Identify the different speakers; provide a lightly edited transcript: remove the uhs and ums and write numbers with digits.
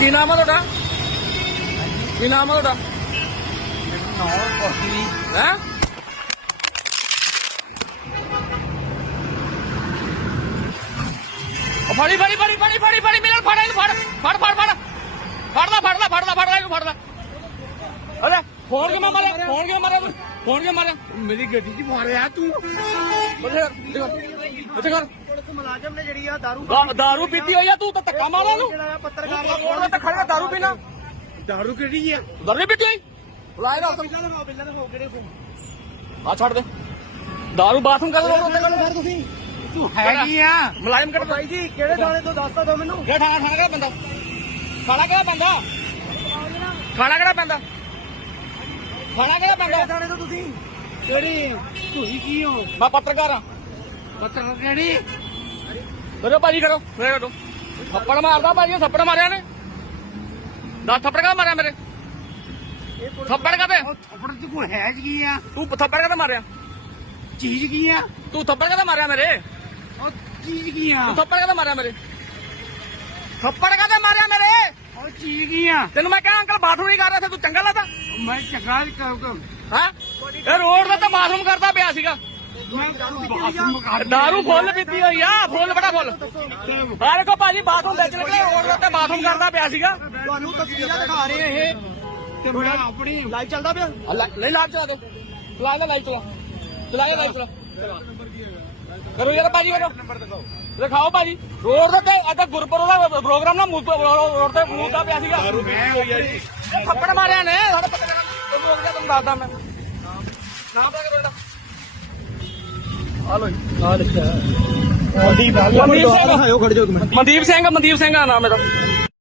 Speaker 1: ਕੀ ਨਾਮ ਆ ਤੁਹਾਡਾ? ਕੀ ਨਾਮ ਆ ਤੁਹਾਡਾ? ਹੈ ਫੜੀ ਫੜੀ ਫੜੀ ਫੜੀ ਫੜੀ ਫੜੀ ਮੇਰੇ ਨਾਲ ਫੜ ਇਹਨੂੰ ਫੜ ਫੜ ਫੜ ਫੜ ਫੜਦਾ ਫੜਦਾ ਫੜਦਾ ਫੜਦਾ ਇਹਨੂੰ ਫੜਦਾ। ਅਰੇ ਫੋਨ ਕਿਉਂ ਮਾਰਿਆ? ਫੋਨ ਕਿਉਂ ਮਾਰਿਆ? ਫੋਨ ਕਿਉਂ ਮਾਰਿਆ?
Speaker 2: ਮੇਰੀ ਗੱਡੀ 'ਚ ਮਾਰਿਆ ਤੂੰ।
Speaker 1: ਇੱਥੇ ਕਰ
Speaker 2: ਪੁਲਿਸ ਮੁਲਾਜ਼ਮ ਨੇ ਜਿਹੜੀ ਆ
Speaker 1: ਦਾਰੂ ਪੀਤੀ ਹੋਈ ਆ ਤੂੰ ਤਾਂ ਧੱਕਾ ਮਾਰਿਆ ਨੂੰ
Speaker 2: ਪੱਤਰਕਾਰ
Speaker 1: ਰੋਡ ਤੇ ਖੜ ਕੇ ਦਾਰੂ ਪੀਣਾ।
Speaker 2: ਦਾਰੂ ਕਿਹੜੀ ਆ?
Speaker 1: ਦਾਰੂ ਪੀਤੀ ਹੋਈ ਬੁਲਾਏ ਨਾ
Speaker 2: ਬਿੱਲਾਂ ਦੇ ਹੋ ਕਿਹੜੇ ਫੋਨ
Speaker 1: ਆ ਛੱਡ ਦੇ ਦਾਰੂ ਬਾਥਰੂਮ ਕਰ ਰੋਡ ਤੇ
Speaker 2: ਕਰ ਤੁਸੀਂ ਤੂੰ ਹੈਗੀ ਆ
Speaker 1: ਮੁਲਾਇਮ ਕਰ
Speaker 2: ਭਾਈ ਜੀ ਕਿਹੜੇ ਥਾਣੇ ਤੋਂ ਦੱਸ ਤਾਂ ਦੋ ਮੈਨੂੰ।
Speaker 1: ਕਿਹੜਾ ਥਾਣਾ ਕਿਹੜਾ ਪੈਂਦਾ? ਥਾਣਾ ਕਿਹੜਾ ਪੈਂਦਾ? ਥਾਣਾ ਕਿਹੜਾ ਪੈਂਦਾ? ਥਾਣਾ ਕਿਹੜਾ
Speaker 2: ਕਿਹੜੇ
Speaker 1: ਪੈਂਦਾ?
Speaker 2: ਥਾਣੇ ਤੋਂ ਤੁਸੀਂ? ਕਿਹੜੀ ਤੁਸੀਂ ਕੀ ਹੋ?
Speaker 1: ਮੈਂ ਪੱਤਰਕਾਰ ਆ।
Speaker 2: ਪੱਤਰਕਾਰ ਕਿਹੜੀ?
Speaker 1: ਕਰੋ ਭਾਜੀ ਕਰੋ ਮੇਰੇ ਕਰੋ। ਥੱਪੜ ਮਾਰਦਾ ਭਾਜੀ ਥੱਪੜ ਮਾਰਿਆ ਨੇ 10 ਥੱਪੜ ਕਾ ਮਾਰਿਆ ਮੇਰੇ? ਥੱਪੜ ਕਾਤੇ?
Speaker 2: ਥੱਪੜ 'ਚ ਕੋਈ ਹੈ ਕੀ ਆ?
Speaker 1: ਤੂੰ ਥੱਪੜ ਕਾਤੇ ਮਾਰਿਆ?
Speaker 2: ਚੀਜ਼ ਕੀ ਆ?
Speaker 1: ਤੂੰ ਥੱਪੜ ਕਾਤੇ ਮਾਰਿਆ ਮੇਰੇ?
Speaker 2: ਉਹ ਚੀਜ਼ ਕੀ ਆ?
Speaker 1: ਤੂੰ ਥੱਪੜ ਕਾਤੇ ਮਾਰਿਆ ਮੇਰੇ? ਥੱਪੜ ਕਾਤੇ ਮਾਰਿਆ ਮੇਰੇ?
Speaker 2: ਉਹ ਚੀਜ਼ ਕੀ ਆ?
Speaker 1: ਤੈਨੂੰ ਮੈਂ ਕਿਹਾ ਅੰਕਲ ਬਾਥਰੂਮ ਨਹੀਂ ਕਰ ਰਿਹਾ ਸੀ ਤੂੰ ਚੰਗਾ ਲੱਗਦਾ
Speaker 2: ਮੈਂ ਚੰਗਾ
Speaker 1: ਹੈ? ਇਹ ਰੋਡ ਤੇ ਤਾਂ ਬਾਥਰੂਮ ਕਰਦਾ ਪਿਆ ਸੀਗਾ। ਦਾਰੂ ਫੁੱਲ ਪੀਤੀ ਹੋਈ ਆ ਫੁੱਲ ਬੜਾ ਫੁੱਲ। ਆ ਦੇਖੋ ਭਾਜੀ ਬਾਥਰੂਮ ਵਿੱਚ ਨਿਕਲੇ ਰੋਡ ਤੇ ਬਾਥਰੂਮ ਕਰਦਾ ਪਿਆ ਸੀਗਾ।
Speaker 2: ਤੁਹਾਨੂੰ ਤਸਵੀਰਾਂ ਦਿਖਾ ਰਹੇ ਇਹ ਤੇ ਮੈਂ ਆਪਣੀ ਲਾਈਵ ਚੱਲਦਾ ਪਿਆ।
Speaker 1: ਨਹੀਂ ਲਾਈਵ ਚਲਾ ਦੋ ਚਲਾ ਲੈ ਲਾਈਵ ਚਲਾ ਚਲਾ ਲੈ ਲਾਈਵ ਚਲਾ ਕਰੋ ਯਾਰ ਭਾਜੀ ਕਰੋ ਦਿਖਾਓ ਭਾਜੀ ਰੋਡ ਤੇ ਅੱਜ ਗੁਰਪੁਰਬ ਦਾ ਪ੍ਰੋਗਰਾਮ ਨਾ ਰੋਡ ਤੇ ਮੂਦਾ ਪਿਆ ਸੀਗਾ।
Speaker 2: ਮੈਂ ਹੋਈ ਆ ਜੀ
Speaker 1: ਥੱਪੜ ਮਾਰਿਆ ਨੇ ਸਾਡੇ ਪੱਤਰਕਾਰ ਤੁਹਾਨੂੰ ਰੋਕ ਗਿਆ ਤੁਹਾਨੂੰ ਦੱਸਦਾ ਮੈਂ ਨਾਮ ਪਤਾ ਕਰੋ ਇਹਦਾ ਆ ਲੋ
Speaker 2: ਆ ਲਿਖਿਆ
Speaker 1: ਮਨਦੀਪ ਸਿੰਘ
Speaker 2: ਆਇਓ ਖੜ ਜਾਓ ਇੱਕ ਮਿੰਟ।
Speaker 1: ਮਨਦੀਪ ਸਿੰਘ ਦਾ ਨਾਮ ਇਹਦਾ।